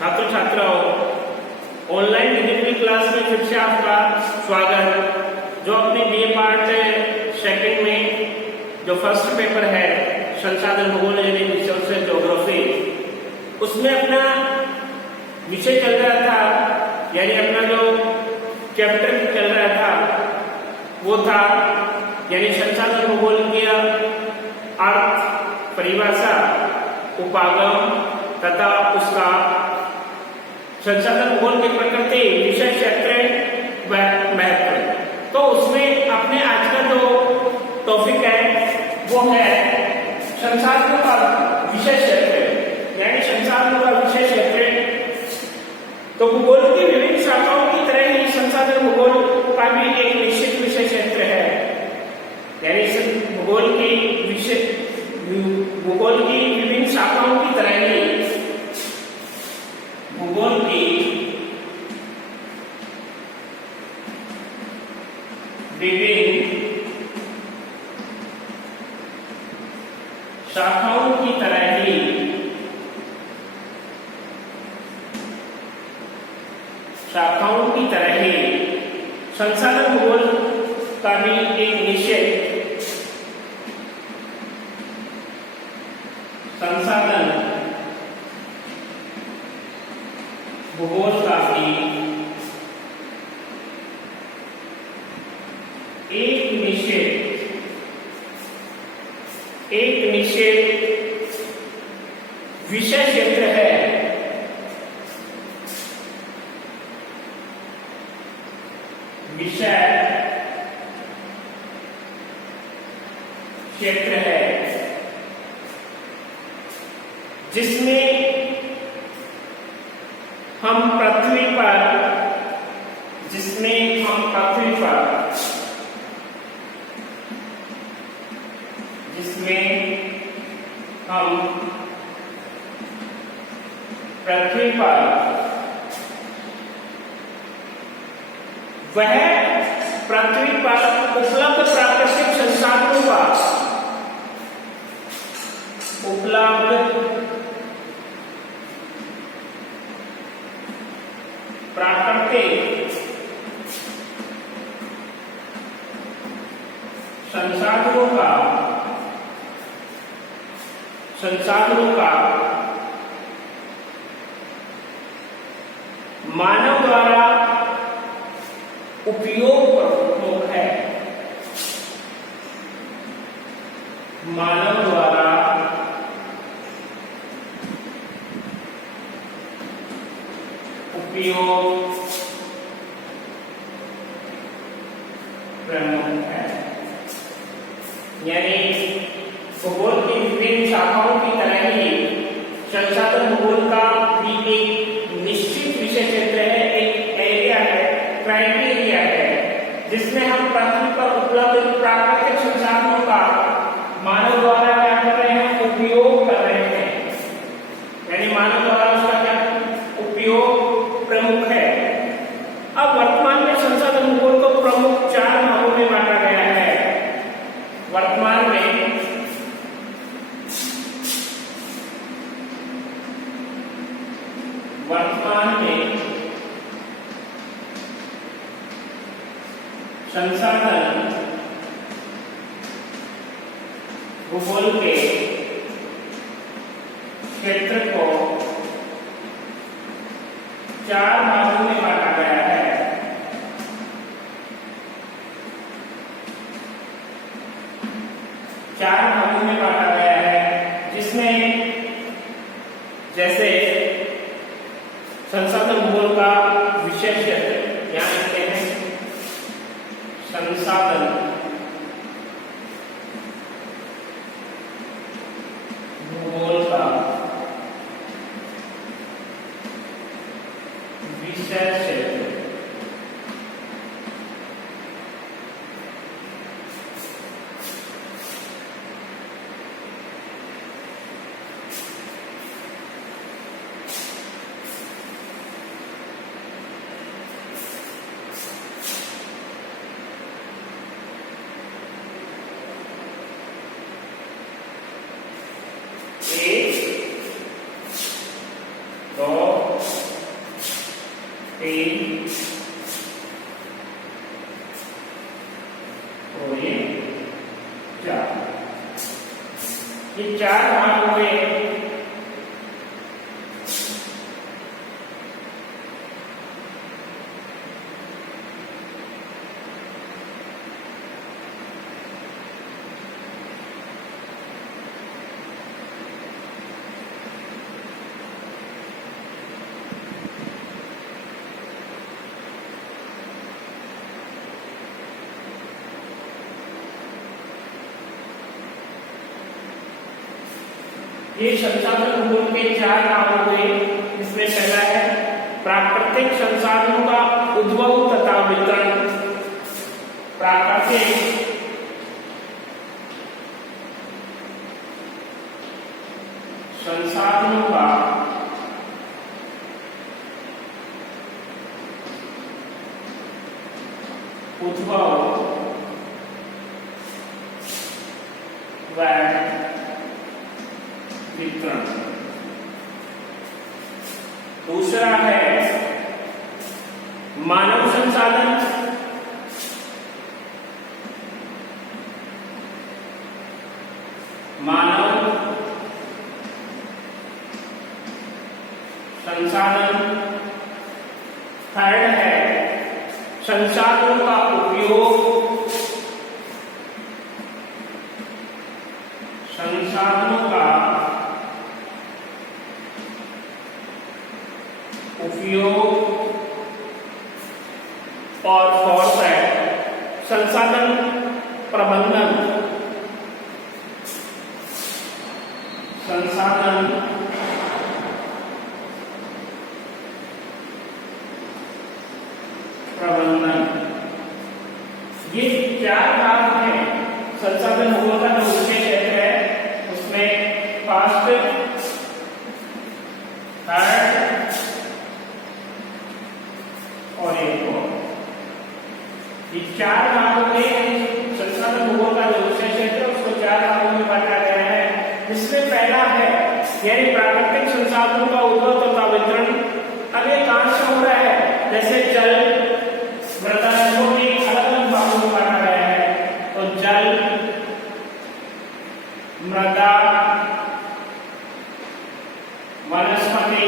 छात्र छात्राओं, online digital class में फिर से आपका स्वागत। जो अपने बीए पार्ट सेकंड में जो फर्स्ट पेपर है संसाधन भूगोल यानी रिसोर्स ज्योग्राफी, उसमें अपना विषय चल रहा था, यानी अपना जो चैप्टर चल रहा था वो था यानी संसाधन भूगोल की अर्थ, परिभाषा, उपागम तथा उसका संसाधन भूगोल की प्रकृति, विषय क्षेत्र व महत्व। तो उसमें अपने आज का जो टॉपिक है वो है संसाधनों का विषय क्षेत्र, यानी संसाधनों का विषय क्षेत्र। तो भूगोल की विभिन्न शाखाओं की तरह ही संसाधन भूगोल का भी एक निश्चित विषय क्षेत्र है, यानी भूगोल की विभिन्न शाखाओं की तरह ही भूगोल की विभिन्न शाखाओं की तरह ही संसाधन भूगोल का भी एक निश्चित संसाधन भूगोल का भी एक निश्चित विषय क्षेत्र है। विषय क्षेत्र है जिसमें हम पृथ्वी पर वह पृथ्वी पर उपलब्ध प्राकृतिक संसाधनों का संसाधनों का मानव द्वारा उपयोग प्रमुख है। मानव द्वारा उपयोग प्रमुख है, यानी भूगोल की विभिन्न शाखाओं की तरह ही संसाधन भूगोल का भी एक निश्चित विषय क्षेत्र है, एक एरिया है, क्राइटेरिया है, जिसमें हम पृथ्वी पर उपलब्ध प्राकृतिक संसाधनों का मानव द्वारा क्या कर रहे हैं, उपयोग कर रहे हैं, यानी मानव द्वारा उसका क्या उपयोग प्रमुख है। अब वर्तमान में संसाधन भूगोल को प्रमुख 4 भागों में बांटा गया है। वर्तमान में संसाधन भूगोल के क्षेत्र को 4 भागों में बांटा गया है। जिसमें जैसे संसाधन भूगोल का विषय क्षेत्र, यहाँ लिखते हैं संसाधन भूगोल का विषय क्षेत्र। एक, दो, 3 और ये 4। ये 4 भाग हुए। ये संसाधन भूगोल के 4 भाग हुए। इसमें पहला है प्राकृतिक संसाधनों का उद्भव तथा वितरण। प्राकृतिक संसाधनों का उद्भव व वितरण। दूसरा है मानव संसाधन। मानव संसाधन। थर्ड है संसाधनों का उपयोग। संसाधनों का उपयोग। और फोर्थ है संसाधन प्रबंधन। संसाधन प्रबंधन। ये 4 भाग हैं संसाधन भूगोल का जो विषय क्षेत्र है उसमें। फर्स्ट, थर्ड और एक और। ये 4 भागों में संसाधन भूगोल का जो विषय क्षेत्र है उसको 4 भागों में बांटा गया है। इसमें पहला है यानी प्राकृतिक संसाधनों का उद्भव तथा वितरण। अब ये कहां से हो रहा है? जैसे जल, मृदा, इनको भी अलग अलग भागों में बांटा गया है। तो जल, मृदा, वनस्पति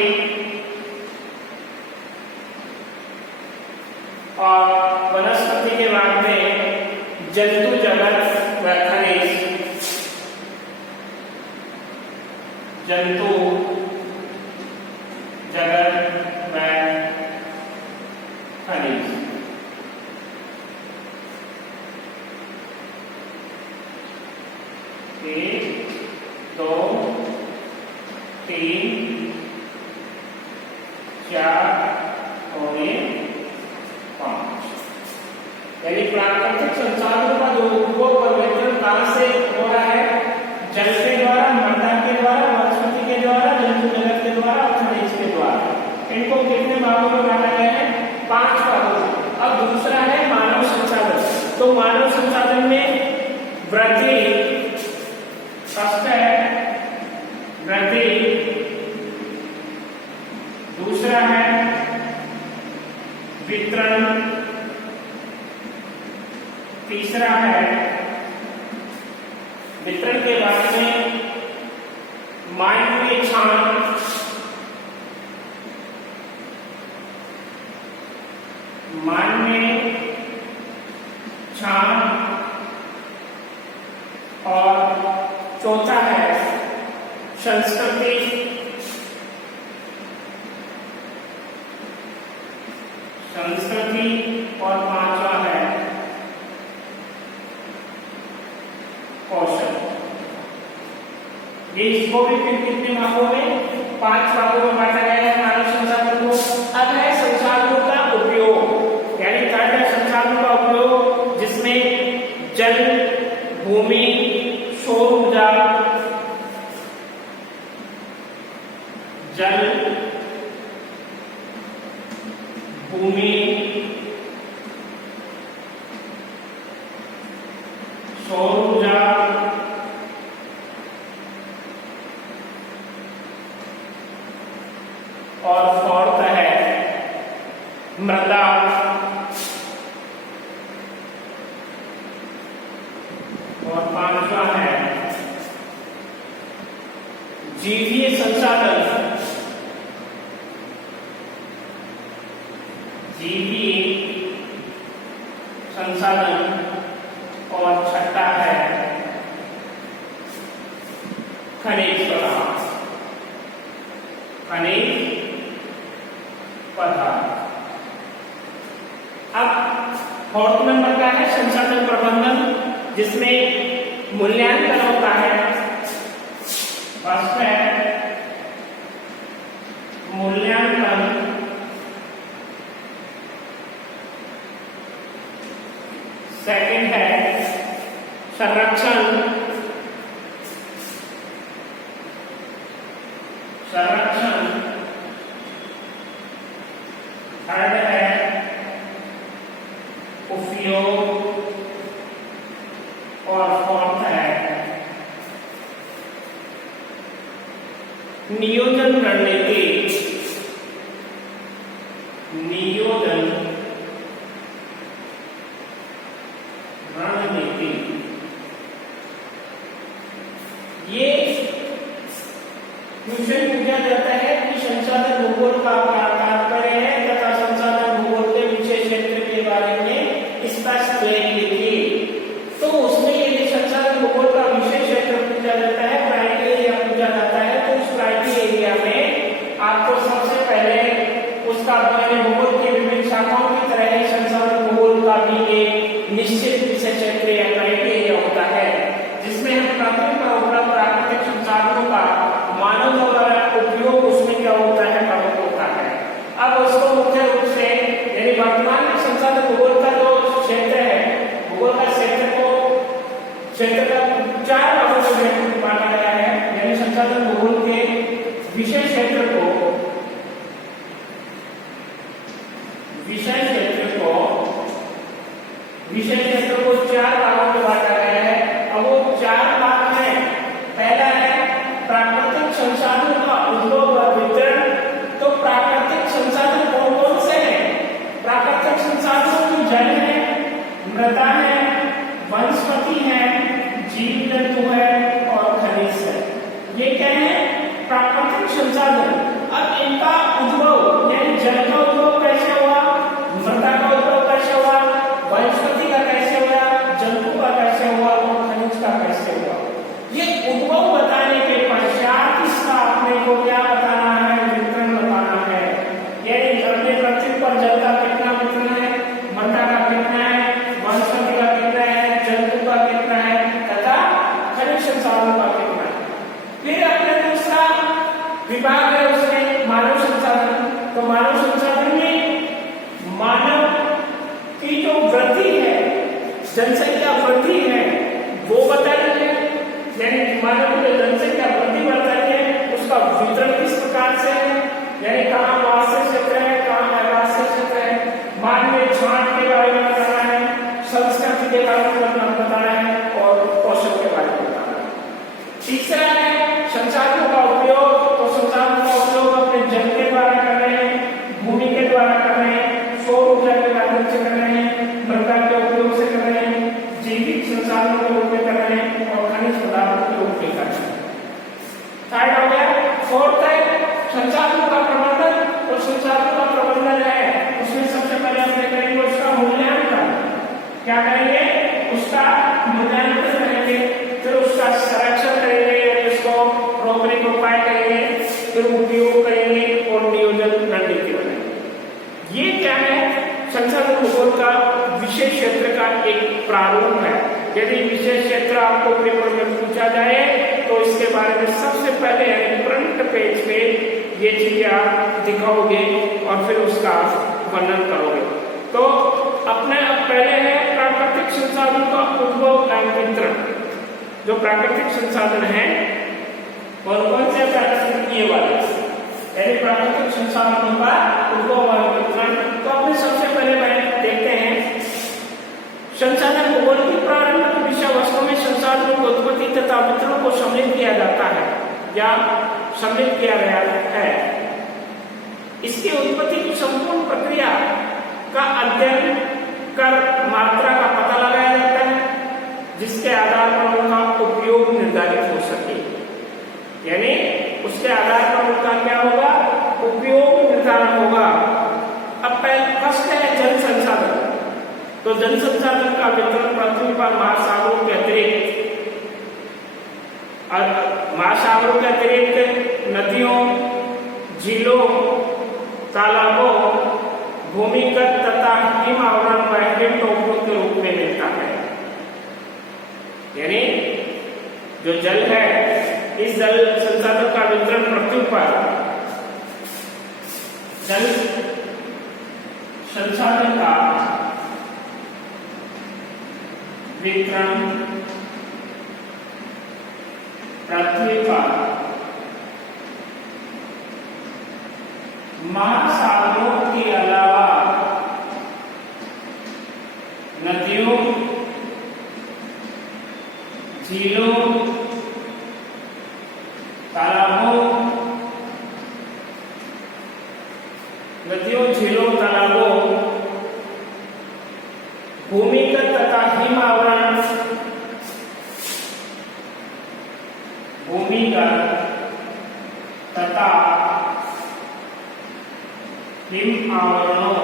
और वनस्पति के बाद में जंतु जगत व खनिज। जंतु जगत व खनिज। एक, दो, तीन, 4 और ये 5। यानी प्राकृतिक संसाधनों का जो उपभोग और वितरण कहां से हो रहा है? जल के द्वारा, मृदा के द्वारा, वनस्पति के द्वारा, जंतु जगत के द्वारा और खनिज के द्वारा। इनको कितने भागों में बांटा गया है? 5 भागों में। अब दूसरा है मानव संसाधन। तो मानव संसाधन में वृद्धि, फर्स्ट है वृद्धि। दूसरा है वितरण। तीसरा है वितरण के बाद में मानवीय क्षाम। मानवीय क्षाम। और चौथा है संस्कृति। संस्कृति और 5वां है कौशल। ये इसको भी फिर कितने भागों में? 5 भागों में बांटा गया है मानव संसाधन को। अब है संसाधनों का उपयोग, यानी थर्ड है संसाधनों का उपयोग, जिसमें जल, भूमि, सौर ऊर्जा, जल, भूमि, सौर ऊर्जा और फोर्थ है मृदा, और पांचवा है जीवीय संसाधन, जीवीय संसाधन, और छठा है खनिज पदार्थ, खनिज पदार्थ। अब फोर्थ नंबर का है संसाधन प्रबंधन, जिसमें मूल्यांकन होता है। फर्स्ट है मूल्यांकन, सेकंड है संरक्षण, थर्ड है उपयोग, और फोर्थ है नियोजन रणनीति, नियोजन रणनीति। ये क्वेश्चन पूछा जाता है कि संसाधन भूगोल का क्या तात्पर्य है तथा संसाधन भूगोल के विशेष क्षेत्र के बारे में स्पष्ट लिखिए। तो उसमें यदि संसाधन भूगोल का विशेष क्षेत्र पूछा जाता है, क्राइटेरिया पूछा जाता है, तो उस क्राइटेरिया में आपको सबसे पहले उसका भूगोल की विभिन्न शाखाओं की तरह ही संसाधन भूगोल का भी एक निश्चित विशेष क्षेत्र या क्राइटेरिया होता है, जिसमें हम प्राथमिक और उपलब्ध प्राकृतिक संसाधनों का मानव द्वारा उपयोग उसमें क्या होता है, प्रमुख होता है। अब उसको मुख्य रूप से यानी वर्तमान में संसाधन भूगोल का जो क्षेत्र है, भूगोल का क्षेत्र का 4 भागों में बांटा गया है। यानी संसाधन भूगोल के विषय क्षेत्र को चार भागों में बांटा गया है। अब वो 4 भाग हैं। पहला है प्राकृतिक संसाधन का उद्भव और वितरण। तो प्राकृतिक संसाधन कौन कौन से हैं? प्राकृतिक संसाधनों की जल है, मृदा है, वनस्पति है, जीव जंतु है और खनिज है। ये क्या है? प्राकृतिक संसाधन। अब इनका उद्भव यानी जल का उद्भव कैसे हुआ, मृदा का उद्भव कैसे हुआ, वनस्पति का कैसे हुआ, जंतु का कैसे हुआ और खनिज का कैसे हुआ, ये उद्भव बताने के पश्चात इसका अपने को क्या बताना है, वितरण बताना है। यानी अपने पृथ्वी पर जल का कितना वितरण है, मृदा का कितना है, वनस्पति का कितना है, जंतु का कितना है तथा खनिज संसाधनों का कितना है। फिर अपने दूसरा विभाग है उसमें मानव संसाधन। तो मानव संसाधन में मानव की जो वृद्धि है, जनसंख्या वृद्धि है, वो बताइए। यानी मानव की जनसंख्या वृद्धि बताइए, उसका वितरण किस प्रकार से है, यानी कहाँ आवासीय क्षेत्र है, कहाँ अवासीय क्षेत्र है, मानवीय छांट के बारे में बताना है, संस्कृति के बारे में बताना है और कौशल के बारे में बताना है। तीसरा है संसाधनों का उपयोग। तो संसाधनों का उपयोग अपने जल के द्वारा कर रहे हैं, भूमि के द्वारा कर रहे हैं, सौर ऊर्जा के माध्यम से कर रहे हैं, मृदा के उपयोग से कर रहे हैं, जैविक संसाधनों के उपयोग कर रहे हैं और खनिज पदार्थों के उपयोग कर रहे हैं। थर्ड हो गया। फोर्थ है संसाधनों का प्रबंधन। तो संसाधनों का प्रबंधन है उसमें सबसे पहले हम करेंगे उसका मूल्यांकन। क्या करेंगे? उसका मूल्यांकन करेंगे, फिर उसका संरक्षण करेंगे, उसको रोकने के उपाय करेंगे, फिर उपयोग करेंगे और नियोजन रणनीति बनाएंगे। ये क्या है? संसाधन भूगोल का विशेष क्षेत्र का एक प्रारूप है। यदि विशेष क्षेत्र आपको पेपर में पूछा जाए तो इसके बारे में सबसे पहले फ्रंट पेज पे ये चीजें आप दिखाओगे और फिर उसका वर्णन करोगे। तो अपने पहले है प्राकृतिक संसाधनों का उद्भव एवं वितरण। जो प्राकृतिक संसाधन है कौन कौन से प्राकृतिक ये वाले, यानी प्राकृतिक संसाधनों का उद्भव और वितरण। तो अपने सबसे पहले देखते हैं संसाधन भूगोल की प्रारंभिक विषय वस्तु में संसाधनों की उत्पत्ति तथा वितरण को सम्मिलित किया जाता है या सम्मिलित किया गया है। इसकी उत्पत्ति की संपूर्ण प्रक्रिया का अध्ययन कर मात्रा का पता लगाया जाता है, जिसके आधार पर उनका उपयोग निर्धारित हो सके। यानी उसके आधार पर उनका क्या होगा, उपयोग निर्धारण होगा। अब फर्स्ट है जल संसाधन। तो जल संसाधन का वितरण पृथ्वी पर महासागरों के अतिरिक्त नदियों, झीलों, तालाबों, भूमिगत तथा हिम आवरण व हिम टोपों के रूप में मिलता है। यानी जो जल है, इस जल संसाधन का वितरण पृथ्वी पर जल संसाधन का वितरण पृथ्वी पर महासागरों के अलावा नदियों, झीलों, तालाबों, भूमिगत तथा हिम आवरण, हिम आवरणों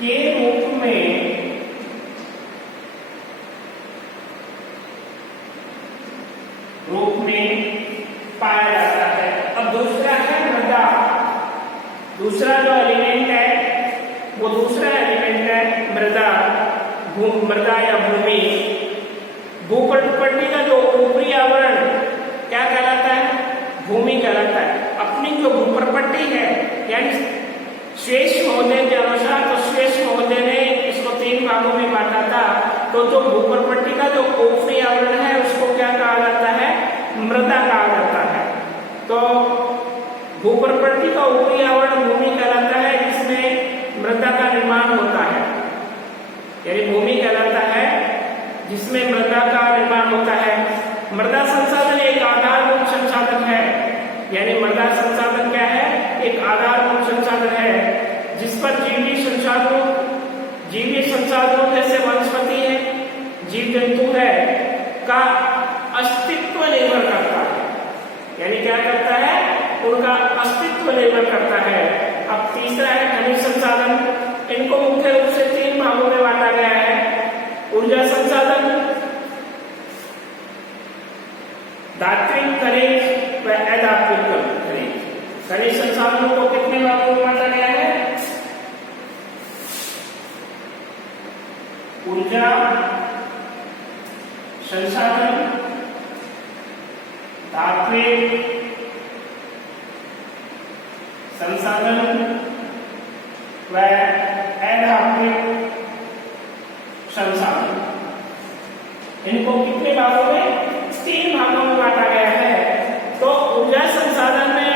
के रूप में पाया जाता है। अब दूसरा है मृदा। दूसरा जो एलिमेंट है वो दूसरा एलिमेंट है मृदा। मृदा या भूमि। भूपटपट्टी का जो ऊपरी आवरण क्या कहलाता है, भूमि कहलाता है। अपनी जो भूपटपट्टी है, यानी श्वेश महोदय के अनुसार, तो श्वेश महोदय ने इसको 3 भागों में बांटा था। तो जो भूपटपट्टी का जो ऊपरी आवरण है उसको क्या कहा जाता है, मृदा कहा जाता है। तो भूपटपट्टी का ऊपरी आवरण भूमि कहलाता है, जिसमें मृदा का निर्माण होता है। यानी भूमि कहलाता है जिसमें मृदा का निर्माण होता है। मृदा संसाधन एक आधारभूत संसाधन है। यानी मृदा संसाधन क्या है, एक आधारभूत संसाधन है जिस पर जीवी संसाधनों जैसे वनस्पति है, जीव जंतु है, का अस्तित्व निर्भर करता है। यानी क्या करता है, उनका अस्तित्व निर्भर करता है। अब तीसरा है खनिज संसाधन। इनको मुख्य रूप से 3 भागों में बांटा गया है। ऊर्जा संसाधन, धात्विक खनिज व अधात्विक खनिज। खनिज संसाधनों को कितने भागों में बांटा गया है, ऊर्जा संसाधन, धात्विक संसाधन व अधात्विक संसाधन। इनको कितने भागों में, 3 भागों में बांटा गया है। तो ऊर्जा संसाधन में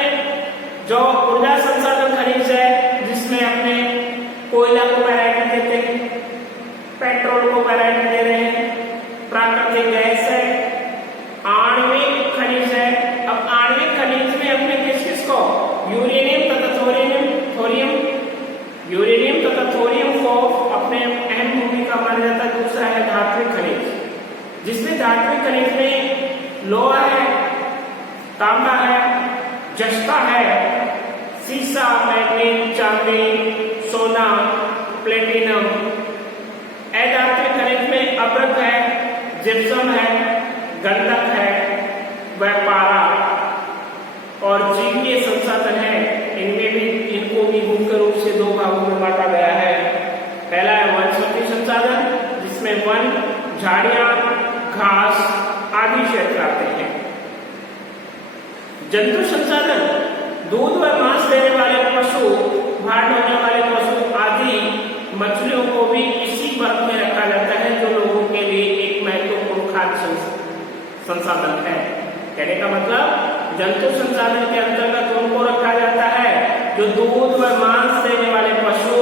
जो ऊर्जा संसाधन खनिज है, जिसमें अपने कोयला को प्रायोरिटी देते हैं, पेट्रोल को प्रायोरिटी दे रहे हैं, प्राकृतिक गैस है, आणविक खनिज है। अब आणविक खनिज में अपने किस को, यूरेनियम तथा थोरियम को अपने अहम भूमिका माना जाता है। दूसरा है धात्विक खनिज, जिसमें धात्विक खनिज में लोहा है, तांबा है, जस्ता है, सीसा, मैग्नीज, चांदी, सोना, प्लेटिनम। अधात्विक खनिज में अभ्रक है, जिप्सम है, गंधक है, व पारा। और जीवीय संसाधन है, इनमें भी इनको भी मुख्य रूप से 2 भागों में बांटा गया है। पहला है वनस्पति संसाधन, जिसमें वन, झाड़ियां, घास आदि क्षेत्र आते हैं। जंतु संसाधन, दूध व मांस देने वाले पशु, भार ढोने वाले पशु आदि मछलियों को भी इसी वर्ग में रखा जाता है, जो लोगों के लिए एक महत्वपूर्ण खाद्य संसाधन है। कहने का मतलब जंतु संसाधन के अंतर्गत उनको रखा जाता है जो दूध व मांस देने वाले पशु,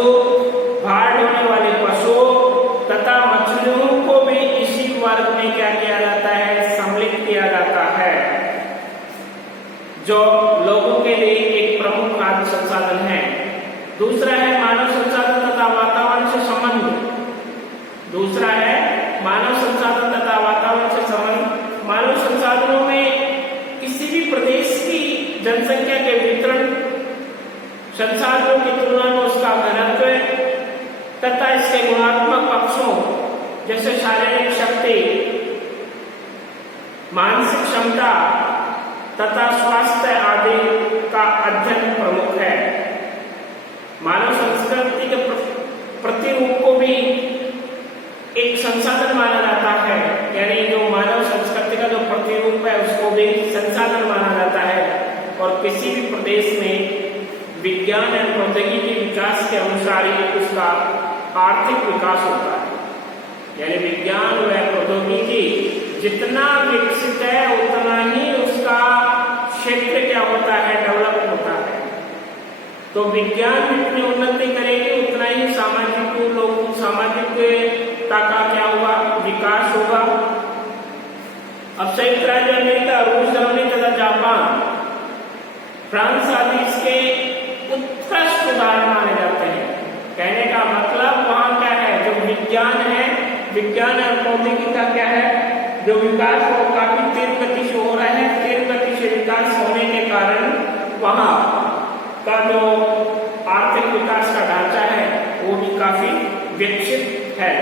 भार ढोने वाले पशु तथा मछलियों को भी इसी वर्ग में क्या किया जाता है, सम्मिलित किया जाता है, जो लोगों के लिए एक प्रमुख खाद्य संसाधन है। दूसरा है मानव संसाधन तथा वातावरण से संबंध। दूसरा है मानव संसाधन तथा वातावरण से संबंध। मानव संसाधनों में किसी भी प्रदेश की जनसंख्या के वितरण, संसाधनों की तुलना में उसका घनत्व तथा इसके गुणात्मक पक्षों जैसे शारीरिक शक्ति, मानसिक क्षमता तथा स्वास्थ्य आदि का अध्ययन प्रमुख है। मानव संस्कृति के प्रतिरूप को भी एक संसाधन माना जाता है, यानी जो मानव संस्कृति का जो प्रतिरूप है उसको भी संसाधन माना जाता है। और किसी भी प्रदेश में विज्ञान एवं प्रौद्योगिकी के विकास के अनुसार ही उसका आर्थिक विकास होता है। यानी विज्ञान व प्रौद्योगिकी जितना विकसित है उतना ही उसका क्षेत्र क्या होता है, डेवलप होता है। तो विज्ञान जितनी उन्नति करेगी उतना ही सामाजिकता का क्या होगा, विकास होगा। अब संयुक्त राज्य अमेरिका, रूस, जर्मनी तथा जापान, फ्रांस आदि इसके उत्कृष्ट उदाहरण माने जाते हैं। कहने का मतलब वहां क्या है, जो विज्ञान है, विज्ञान और प्रौद्योगिकी का क्या है, जो विकास वो काफी तेज गति से हो रहा है। तेज गति से विकास होने के कारण वहां का जो आर्थिक विकास का ढांचा है वो भी काफी विकसित है।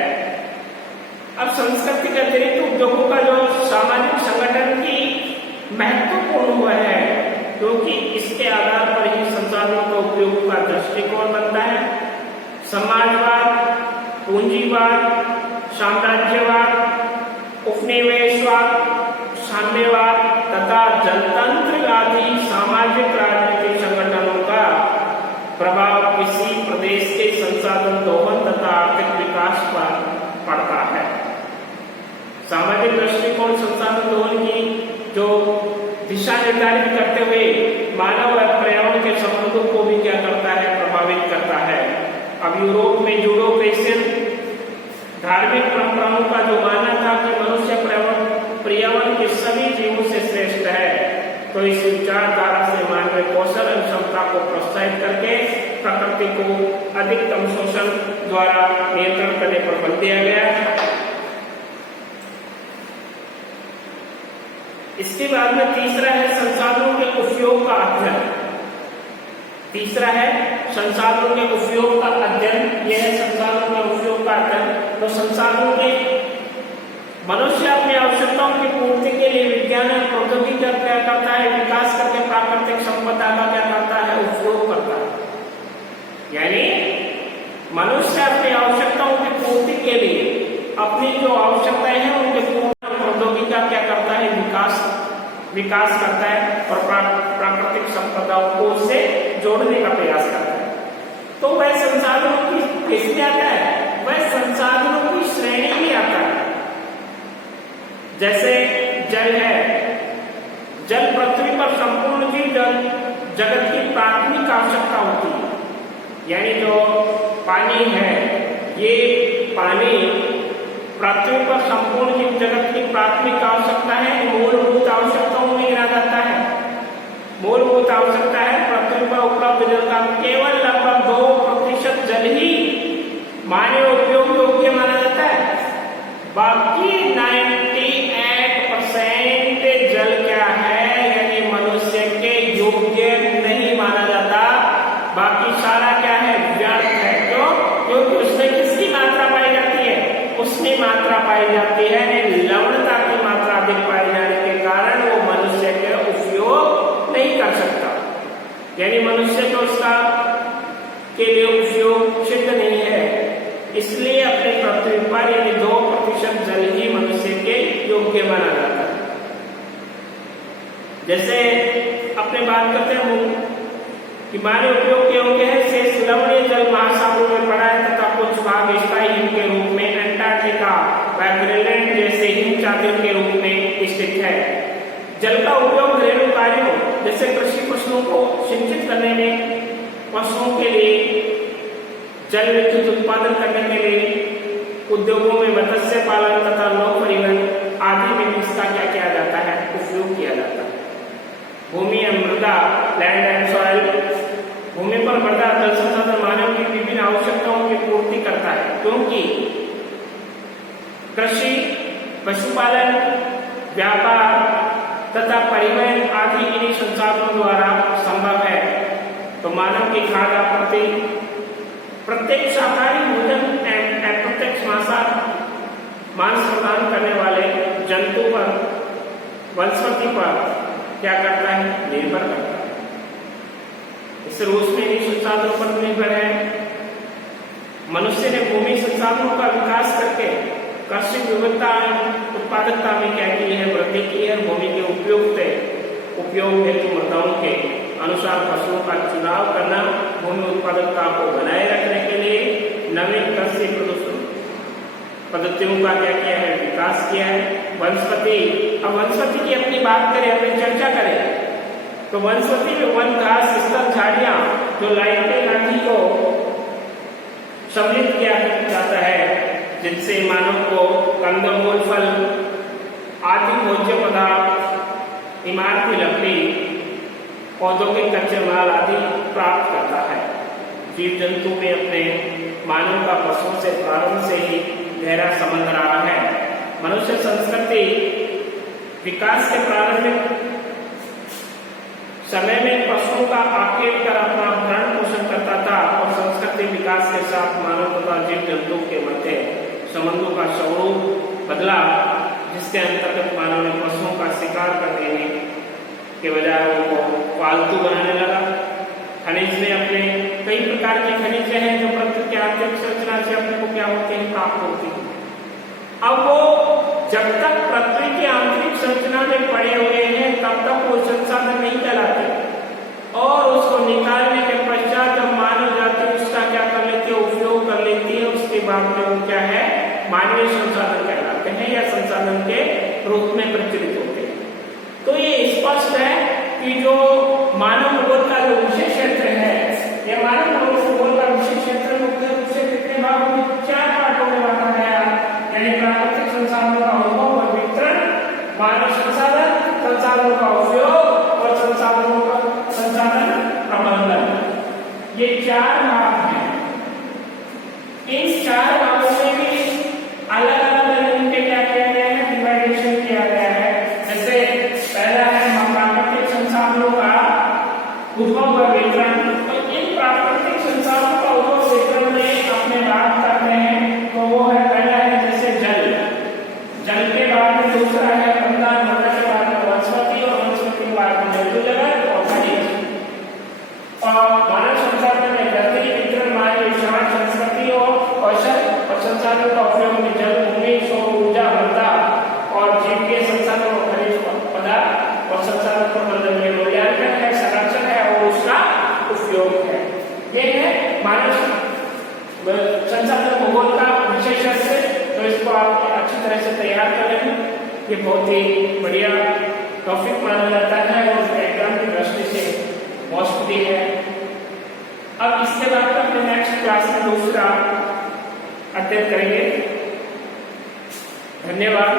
अब संस्कृति के अतिरिक्त उद्योगों का जो सामाजिक संगठन की महत्वपूर्ण हुआ है, क्योंकि इसके आधार पर ही संसाधनों का उपयोग का दृष्टिकोण बनता है। समाजवाद, पूंजीवाद, साम्राज्यवाद, उपनिवेशवाद, साम्यवाद तथा जनतंत्र आदि सामाजिक राजनीतिक संगठनों का प्रभाव किसी प्रदेश के संसाधन दोहन तथा आर्थिक विकास पर पड़ता है। सामाजिक दृष्टिकोण संसाधन दोहन की जो दिशा निर्धारित करते हुए मानव और पर्यावरण के संबंधों को भी क्या करता है, प्रभावित करता है। अब यूरोप में जूडो पेशन धार्मिक परंपराओं का जो मानना था कि मनुष्य पर्यावरण के सभी जीवों से श्रेष्ठ है, तो इस विचारधारा से मानवीय कौशल और क्षमता को प्रोत्साहित करके प्रकृति को अधिकतम शोषण द्वारा नियंत्रण करने पर बल दिया गया। इसके बाद में तीसरा है संसाधनों के उपयोग का अध्ययन। तीसरा है संसाधनों के उपयोग का अध्ययन। यह है संसाधनों के उपयोग का अध्ययन। तो संसाधनों के मनुष्य अपनी आवश्यकताओं की पूर्ति के लिए विज्ञान और प्रौद्योगिकी का क्या करता है, विकास करके प्राकृतिक संपदा का क्या करता है, उपयोग करता है। यानी मनुष्य अपनी आवश्यकताओं की पूर्ति के लिए अपनी जो आवश्यकताएं हैं उनके पूर्ण प्रौद्योगिकी का क्या करता है, विकास करता है और प्राकृतिक संपदाओं को उससे जोड़ने का प्रयास करता है। तो वह संसाधनों की किसमें आता है, वह संसाधनों की श्रेणी में आता है। जैसे जल है, जल पृथ्वी पर संपूर्ण जीव जगत की प्राथमिक आवश्यकता होती है। यानी जो पानी है, ये पानी पृथ्वी पर संपूर्ण जीव जगत की प्राथमिक आवश्यकता है, मूलभूत आवश्यकताओं में गिना जाता है। मूलभूत आवश्यकता है पृथ्वी पर उपलब्ध जल का केवल लगभग 2% जल ही मानव उपयोग योग्य माना जाता है। बाकी 98% जल क्या है, यानी मनुष्य के योग्य नहीं माना जाता। बाकी सारा क्या है, व्यर्थ है। क्यों? क्योंकि उसमें किसकी मात्रा पाई जाती है, उसमें मात्रा पाई जाती है, लवणता की मात्रा अधिक पाई जाने के कारण वो मनुष्य के उपयोग नहीं कर सकता। यानी मनुष्य को उसका के लिए उपयोग सिद्ध नहीं है। इसलिए अपने पृथ्वी पर यानी 2% जल ही मनुष्य के योग्य माना जाता है। जैसे अपने बात करते हैं कि मानव उपयोग के योग्य है, शेष लवणीय जल महासागरों में पड़ा है तथा कुछ भाग स्थायी हिम के रूप में अंटार्कटिका व ग्रीनलैंड जैसे हिम चादर के रूप में स्थित है। जल का उपयोग घरेलू कार्यों जैसे कृषि फसलों को सिंचित करने में, पशुओं के लिए जल विद्युत उत्पादन करने के लिए, उद्योगों में मत्स्य पालन तथा नौ परिवहन आदि में इसका क्या किया जाता है, उपयोग किया जाता है। भूमि एवं मृदा, लैंड एंड सॉइल, भूमि पर मृदा जल संसाधन करता है, क्योंकि कृषि, पशुपालन, व्यापार तथा परिवहन आदि इन्हीं संसाधनों द्वारा संभव है। तो मानव की खाद्य आपूर्ति प्रत्येक शाकाहारी भोजन अप्रत्यक्ष मांस प्रदान करने वाले जंतु पर, वनस्पति पर क्या करता है, निर्भर करता है। इस रूस में इन्हीं संसाधनों पर निर्भर है। मनुष्य ने भूमि संसाधनों का विकास करके कृषि विविधता उत्पादकता में क्या की है, वृद्धि की है। भूमि के उपयोग हेतु मृदाओं के अनुसार फसलों का चुनाव करना, भूमि उत्पादकता को बनाए रखने के लिए नवीन कृषि पद्धतियों का क्या किया है, विकास किया है। वनस्पति, अब वनस्पति की अपनी बात करें, अपनी चर्चा करें तो वनस्पति में वन, घास, स्थल, झाड़ियां जो लाइटें नाटी को सम्मिलित किया जाता है, जिनसे मानव को कंदमूल, फल आदि भोज्य पदार्थ, इमारती लकड़ी, औद्योगिक कच्चे माल आदि प्राप्त करता है। जीव जंतु में अपने मानव का पशुओं से प्रारंभ से ही गहरा संबंध रहा है। मनुष्य संस्कृति विकास के प्रारंभिक समय में पशुओं का आखेट कर अपना भरण पोषण करता था और संस्कृति विकास के साथ मानव तथा जीव जंतु के मध्य संबंधों का स्वरूप बदला, जिसके अंतर्गत मानव ने पशुओं का शिकार करने के बजाय उनको पालतू बनाने लगा। खनिज में अपने कई प्रकार के खनिज हैं जो प्रकृति की आंतरिक संरचना से अपने को क्या होते हैं, प्राप्त होते हैं। अब वो जब तक पृथ्वी की आंतरिक संरचना में पड़े हुए हैं तब तक वो संसाधन नहीं कहलाते, और उसको निकालने के पश्चात जब मानव जाति उसका क्या कर लेती है, उपयोग कर लेती है, उसके बाद में वो क्या है, मानवीय संसाधन कहलाते हैं या संसाधन के रूप में प्रचलित होते हैं। तो ये स्पष्ट है कि जो मानव भूगोल का जो विशेष क्षेत्र है, यह मानव भूगोल का विशेष क्षेत्र मुख्य रूप से कितने भागों में, 4 पार्टों में बांटा गया, यानी प्राकृतिक संसाधनों का अनुभव और वितरण, मानव संसाधनों का उपयोग और संसाधन प्रबंधन। ये 4 भाग हैं। इन 4 भागों में भी अलग अलग इनके क्या किया गया है, डिवाइडेशन किया गया है। जैसे पहला है प्राकृतिक संसाधनों का उद्भव और वितरण। तो इन प्राकृतिक संसाधनों का उद्भव वितरण में अपने बात करते हैं तो वो है, पहला है जैसे जल के बाद में दूसरा है गंगा, गंगा के बाद में वनस्पति और वनस्पति के बाद में जंतु जगत और खनिज। और मानव संसाधन में धरती, वितरण, मानव विचार, संस्कृति और कौशल और संसाधन का उपयोग में जल, भूमि, सौर ऊर्जा, मृदा और जीव के संसाधन और खनिज पदार्थ और संसाधन प्रबंधन में मूल्यांकन है, संरक्षण है और उसका उपयोग है। ये है मानव संसाधन भूगोल का विशेष क्षेत्र। तो इसको आप अच्छी तरह से तैयार कर लेंगे। ये बहुत ही बढ़िया टॉपिक माना जाता है और एग्जाम की दृष्टि से मोस्ट भी है। अब इसके बाद अपने नेक्स्ट क्लास में दूसरा अध्ययन करेंगे। धन्यवाद।